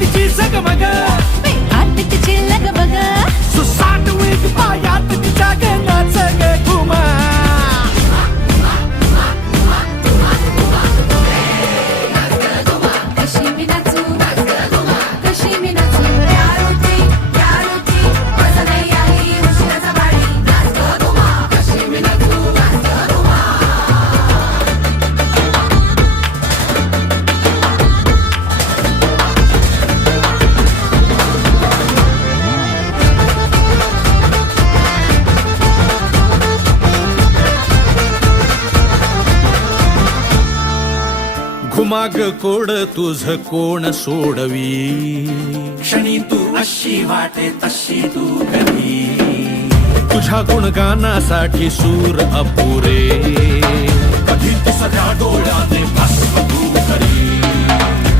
तिची जगमग आत तिची लगबग सुसाट वेग पायात तिच्या ग नाच ग घुमा कशी मी नाचू कशी मी नाचू यारुती माझा नाही आली उशिराचा बाळी नाच ग घुमा कशी मी नाचू नाच ग घुमा घुमाग कोड तुझ कोण सोडवी क्षणी तू अशी वाटे तशी तू कधी तुझ्या गुणगानासाठी सूर अपुरे कधी तू सगळ्या डोळ्याने